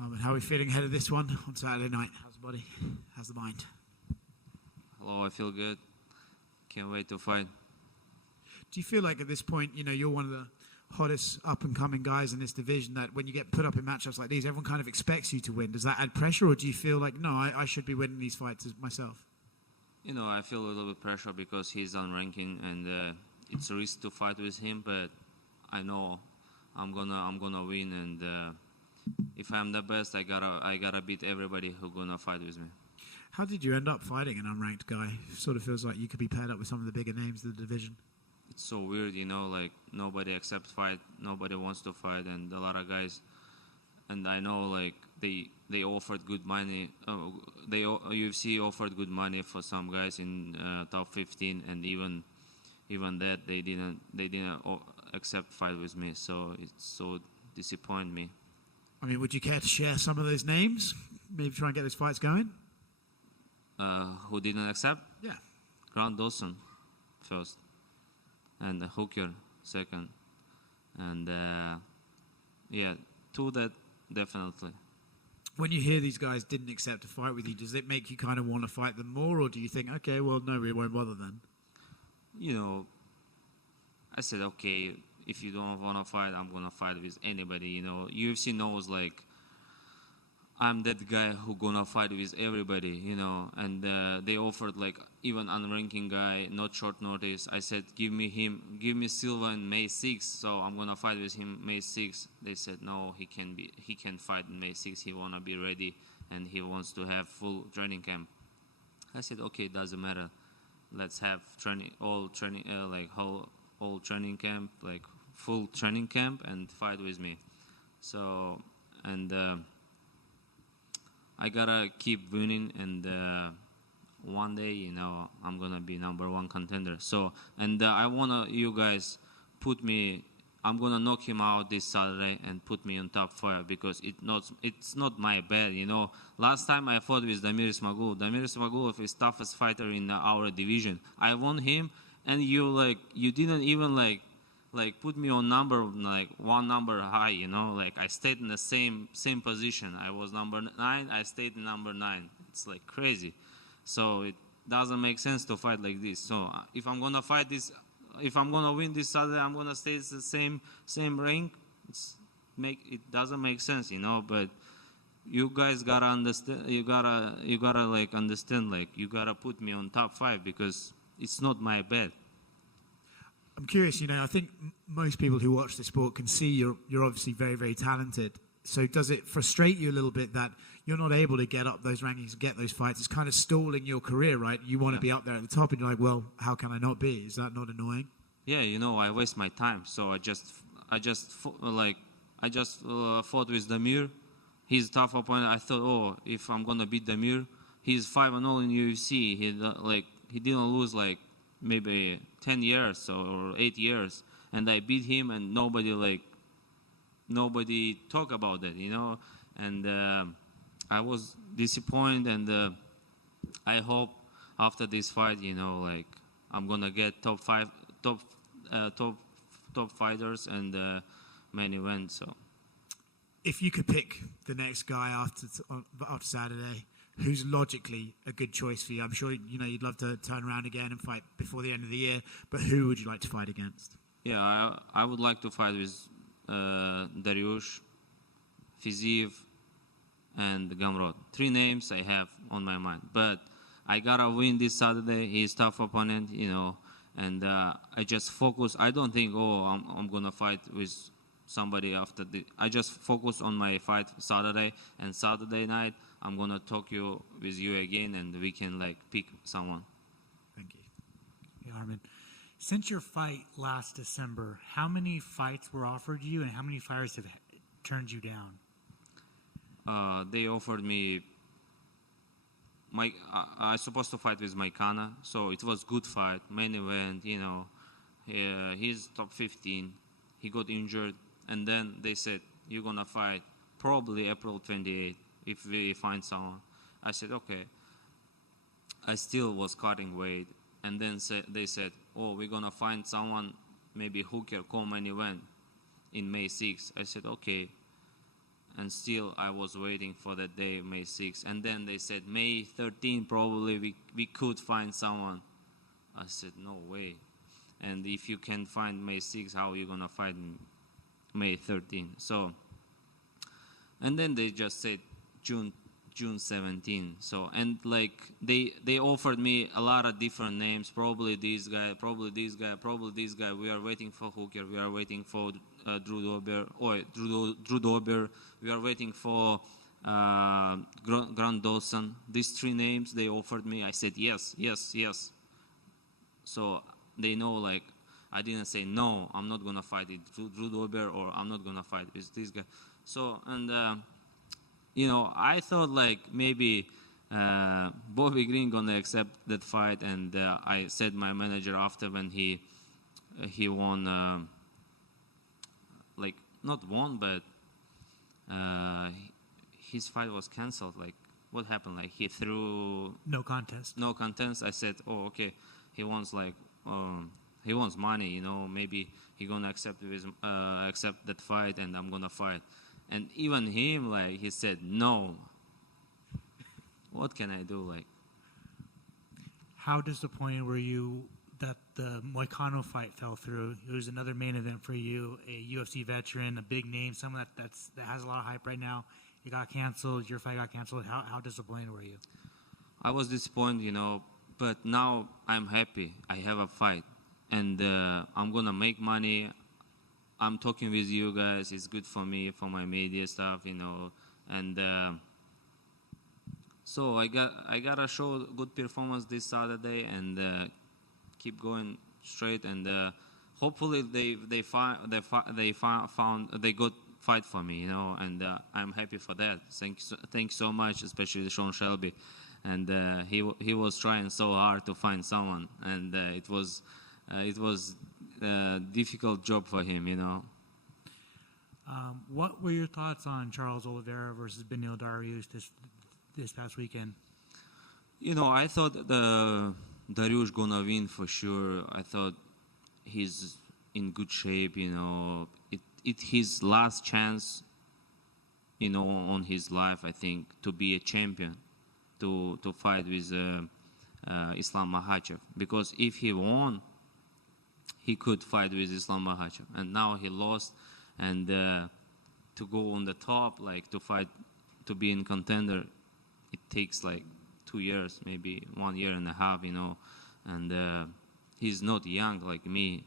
And how are we feeling ahead of this one on Saturday night? How's the body? How's the mind? Hello, I feel good. Can't wait to fight. Do you feel like at this point, you're one of the hottest up-and-coming guys in this division, that when you get put up in matchups like these, everyone kind of expects you to win? Does that add pressure, or do you feel like, no, I should be winning these fights myself? I feel a little bit pressure because he's on ranking, and it's a risk to fight with him. But I know I'm gonna win, and if I'm the best, I gotta beat everybody who's gonna fight with me. How did you end up fighting an unranked guy? Sort of feels like you could be paired up with some of the bigger names of the division. It's so weird, like nobody accepts fight, nobody wants to fight, and a lot of guys. And I know, like they offered good money. UFC offered good money for some guys in top 15, and even that they didn't accept fight with me. So it's so disappointing me. I mean, would you care to share some of those names? Maybe try and get those fights going? Who didn't accept? Yeah. Grant Dawson first, and Hooker second, and two that definitely. When you hear these guys didn't accept a fight with you, does it make you kind of want to fight them more, or do you think, okay, well, no, we won't bother then? I said, okay, if you don't want to fight, I'm gonna fight with anybody. UFC knows, like, I'm that guy who gonna fight with everybody, and they offered, like, even unranking guy, not short notice. I said, give me Silva in May 6th, so I'm gonna fight with him May 6th. They said, no, he can fight in May 6th. He wanna be ready, and he wants to have full training camp. I said, okay, doesn't matter. Let's have all training camp, like full training camp, and fight with me. So, and I gotta keep winning, and one day, I'm gonna be #1 contender. So, and I wanna you guys put me. I'm gonna knock him out this Saturday and put me on top 5 because it's not my bad. Last time I fought with Damir Ismagulov is toughest fighter in our division. I won him, and you didn't even like put me on one number high, like I stayed in the same position. I was number 9, I stayed in number 9. It's like crazy. So it doesn't make sense to fight like this. So if I'm gonna fight this, if I'm gonna win this Saturday, I'm gonna stay the same rank. It doesn't make sense, but you guys gotta understand, you gotta like understand, like you gotta put me on top 5 because it's not my bad. I'm curious, I think most people who watch the sport can see you're obviously very, very talented. So does it frustrate you a little bit that you're not able to get up those rankings and get those fights? It's kind of stalling your career, right? You want to be up there at the top, and you're like, well, how can I not be? Is that not annoying? Yeah, I waste my time. So I just fought with Damir. He's a tough opponent. I thought, if I'm gonna beat Damir, he's 5-0 in UFC. He didn't lose maybe 10 years or 8 years, and I beat him, and nobody talk about that, and I was disappointed, and I hope after this fight, I'm gonna get top fighters and main event. So if you could pick the next guy after Saturday, who's logically a good choice for you? I'm sure you'd love to turn around again and fight before the end of the year, but who would you like to fight against? Yeah, I would like to fight with Dariush, Fiziev, and Gamrot. 3 names I have on my mind, but I gotta win this Saturday. He's a tough opponent, and I just focus. I don't think, I'm gonna fight with somebody after I just focus on my fight Saturday, and Saturday night I'm gonna talk with you again, and we can pick someone. Thank you. Hey, Arman, since your fight last December, how many fights were offered you, and how many fighters have turned you down? They offered me. I was supposed to fight with Maikana, so it was good fight, main event. He's top 15. He got injured, and then they said you're gonna fight probably April 28th if we find someone. I said okay. I still was cutting weight, and then they said, we're gonna find someone, maybe Hooker, main event in May 6th. I said okay, and still I was waiting for that day, May 6th. And then they said May 13th probably we could find someone. I said no way. And if you can find May 6th, how are you gonna find May 13th? So, and then they just said June 17. So, and like they offered me a lot of different names. Probably this guy, probably this guy, probably this guy. We are waiting for Hooker. We are waiting for Drew Dober. We are waiting for Grant Dawson. These three names they offered me. I said yes, yes, yes. So they know, like, I didn't say no. I'm not gonna fight it, Drew Dober, or I'm not gonna fight with this guy. So, and I thought like maybe Bobby Green gonna accept that fight, and I said my manager after when he won, like not won, but his fight was canceled. Like, what happened? Like, he threw No contest. no contest. I said, oh, okay, he wants like he wants money, maybe he gonna accept that fight, and I'm gonna fight. And even him, like, he said no. What can I do? Like, How disappointed were you that the Moicano fight fell through? It was another main event for you, a UFC veteran, a big name, someone that has a lot of hype right now. It got canceled. Your fight got canceled. How disappointed were you? I was disappointed, but now I'm happy. I have a fight, and I'm gonna make money. I'm talking with you guys. It's good for me, for my media stuff, and so I gotta show good performance this Saturday, and keep going straight, and hopefully they found they got fight for me, and I'm happy for that. Thanks so much, especially Sean Shelby, and he was trying so hard to find someone, and it was a difficult job for him. What were your thoughts on Charles Oliveira versus Beneil Dariush this past weekend? I thought the Dariush gonna win for sure. I thought he's in good shape. It his last chance, on his life, I think, to be a champion, to fight with Islam Makhachev. Because if he won, he could fight with Islam Makhachev, and now he lost, and to go on the top, like to fight, to be in contender, it takes like 2 years, maybe 1 year and a half, and he's not young like me.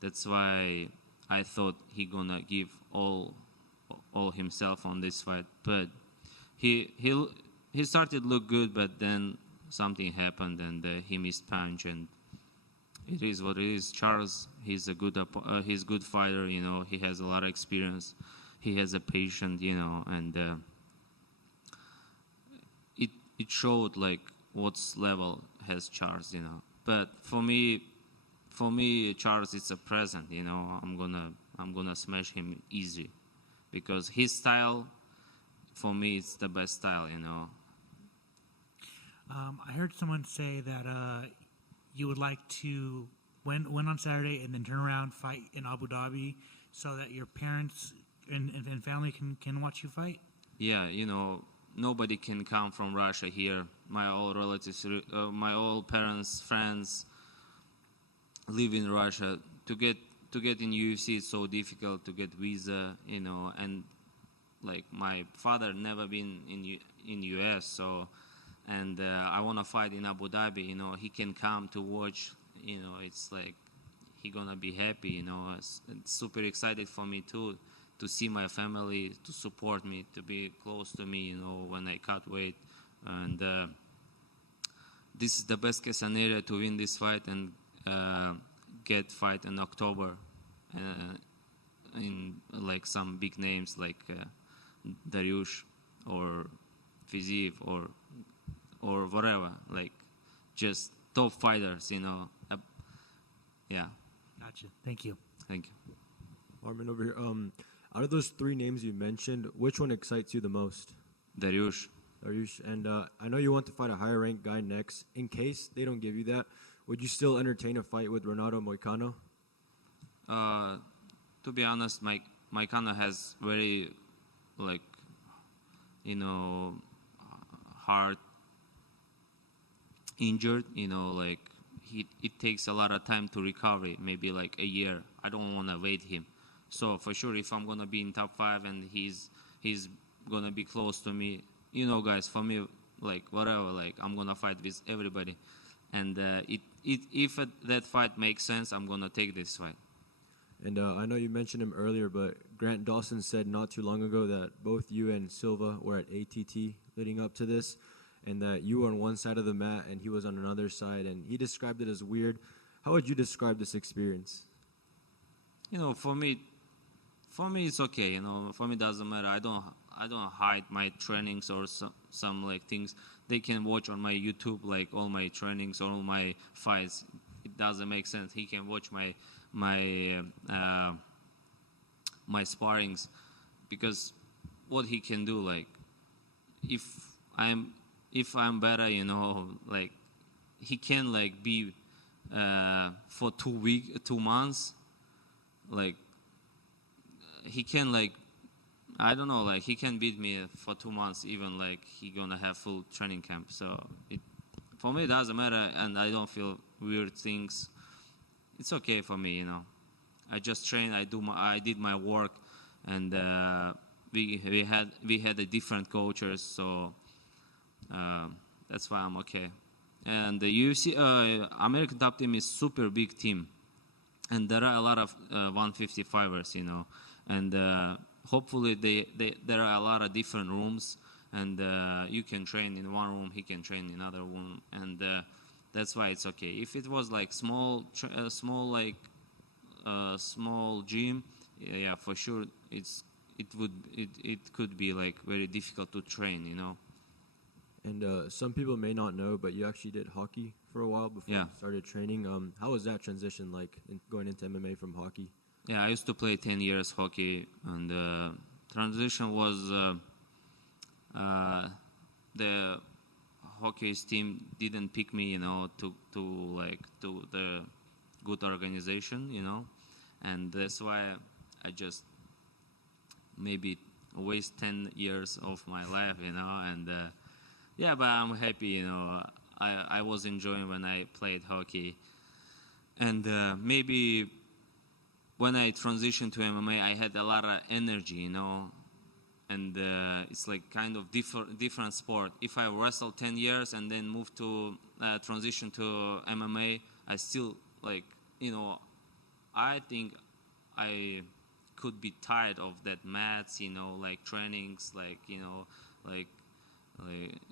That's why I thought he gonna give all himself on this fight, but he started look good, but then something happened, and he missed punch, and it is what it is. Charles, he's a good fighter. He has a lot of experience. He has a patience, and it showed like what level has Charles, But for me, Charles is a present. I'm gonna smash him easy, because his style, for me, it's the best style. I heard someone say that you would like to win on Saturday and then turn around, fight in Abu Dhabi, so that your parents and family can watch you fight? Yeah, nobody can come from Russia here. My all relatives, my all parents, friends live in Russia. To get in UFC, it's so difficult to get visa, and like my father never been in US, so. And I want to fight in Abu Dhabi. He can come to watch. It's like he gonna be happy. It's super excited for me too, to see my family, to support me, to be close to me. When I cut weight, and this is the best case scenario to win this fight and get fight in October, in like some big names like Dariush or Fiziev or whatever, like just top fighters, yeah. Gotcha. Thank you. Thank you. Arman, over here. Out of those three names you mentioned, which one excites you the most? Dariush. And I know you want to fight a higher ranked guy next. In case they don't give you that, would you still entertain a fight with Renato Moicano? To be honest, Moicano has very like, you know, heart injured, you know, like it takes a lot of time to recover, maybe like a year. I don't want to wait him. So for sure, if I'm gonna be in top 5 and he's gonna be close to me, you know, guys, for me, like whatever, like I'm gonna fight with everybody, and if that fight makes sense, I'm gonna take this fight. And I know you mentioned him earlier, but Grant Dawson said not too long ago that both you and Silva were at ATT leading up to this, and that you were on one side of the mat and he was on another side, and he described it as weird. How would you describe this experience? You know, for me it's okay. You know, for me it doesn't matter. I don't hide my trainings or some like things. They can watch on my YouTube, like all my trainings, all my fights. It doesn't make sense. He can watch my sparrings, because what he can do, like if I'm better, you know, like he can like be for 2 months, like he can like, I don't know, like he can beat me for 2 months, even like he gonna have full training camp. So for me it doesn't matter, and I don't feel weird things. It's okay for me, you know. I just train. I did my work, and we had a different coaches, so that's why I'm okay. And the UFC American Top Team is super big team, and there are a lot of 155ers, you know, and hopefully there are a lot of different rooms, and you can train in one room, he can train in another room, and that's why it's okay. If it was like small gym, yeah, for sure it could be like very difficult to train, you know. And some people may not know, but you actually did hockey for a while before you started training. How was that transition like, going into MMA from hockey? Yeah, I used to play 10 years hockey, and transition was the hockey team didn't pick me, you know, to the good organization, you know, and that's why I just maybe waste 10 years of my life, you know, and yeah, but I'm happy, you know. I was enjoying when I played hockey, and maybe when I transitioned to MMA, I had a lot of energy, you know, and it's like kind of different sport. If I wrestled 10 years and then moved to transition to MMA, I still, like, you know, I think I could be tired of that mats, you know, like trainings, like, you know, like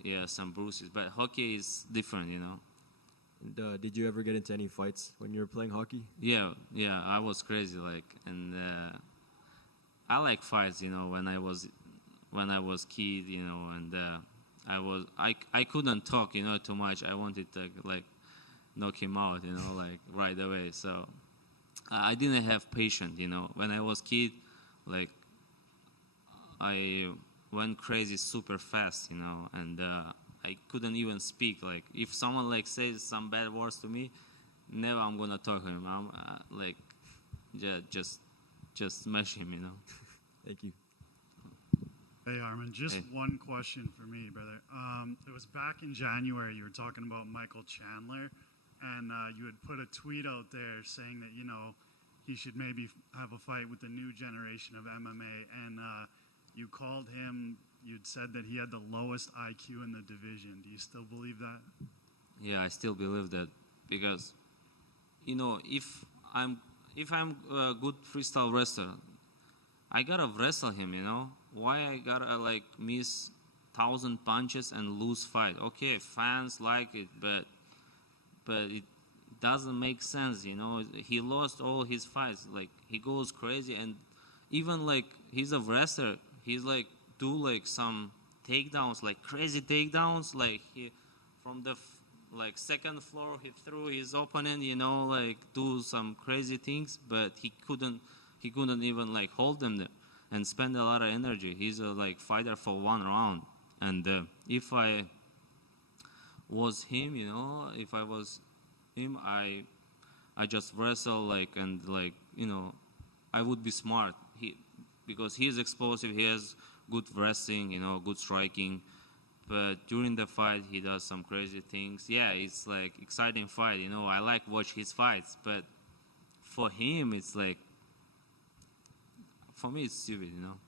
yeah, some bruises. But hockey is different, you know. And, did you ever get into any fights when you were playing hockey? Yeah, I was crazy, like, and I like fights, you know, when I was kid, you know, and I couldn't talk, you know, too much. I wanted to like knock him out, you know, like right away. So I didn't have patience, you know. When I was kid, like I went crazy super fast, you know, and I couldn't even speak. Like if someone like says some bad words to me, never I'm gonna talk to him. I'm like, yeah, just smash him, you know. Thank you. Hey, Arman, just one question for me, brother. It was back in January, you were talking about Michael Chandler, and you had put a tweet out there saying that, you know, he should maybe have a fight with the new generation of MMA, and you called him, you'd said that he had the lowest IQ in the division. Do you still believe that? Yeah, I still believe that, because, you know, if I'm a good freestyle wrestler, I gotta wrestle him, you know. Why I gotta like miss 1,000 punches and lose fight? Okay, fans like it, but it doesn't make sense, you know. He lost all his fights. Like he goes crazy, and even like he's a wrestler, he's like do like some takedowns, like crazy takedowns, like he from the like second floor he threw his opponent, you know, like do some crazy things, but he couldn't even like hold them there and spend a lot of energy. He's a like fighter for one round, and if I was him, you know, if I was him, I just wrestle like, and like, you know, I would be smart. Because he's explosive, he has good wrestling, you know, good striking. But during the fight, he does some crazy things. Yeah, it's like exciting fight, you know. I like watch his fights, but for him, it's like, for me, it's stupid, you know.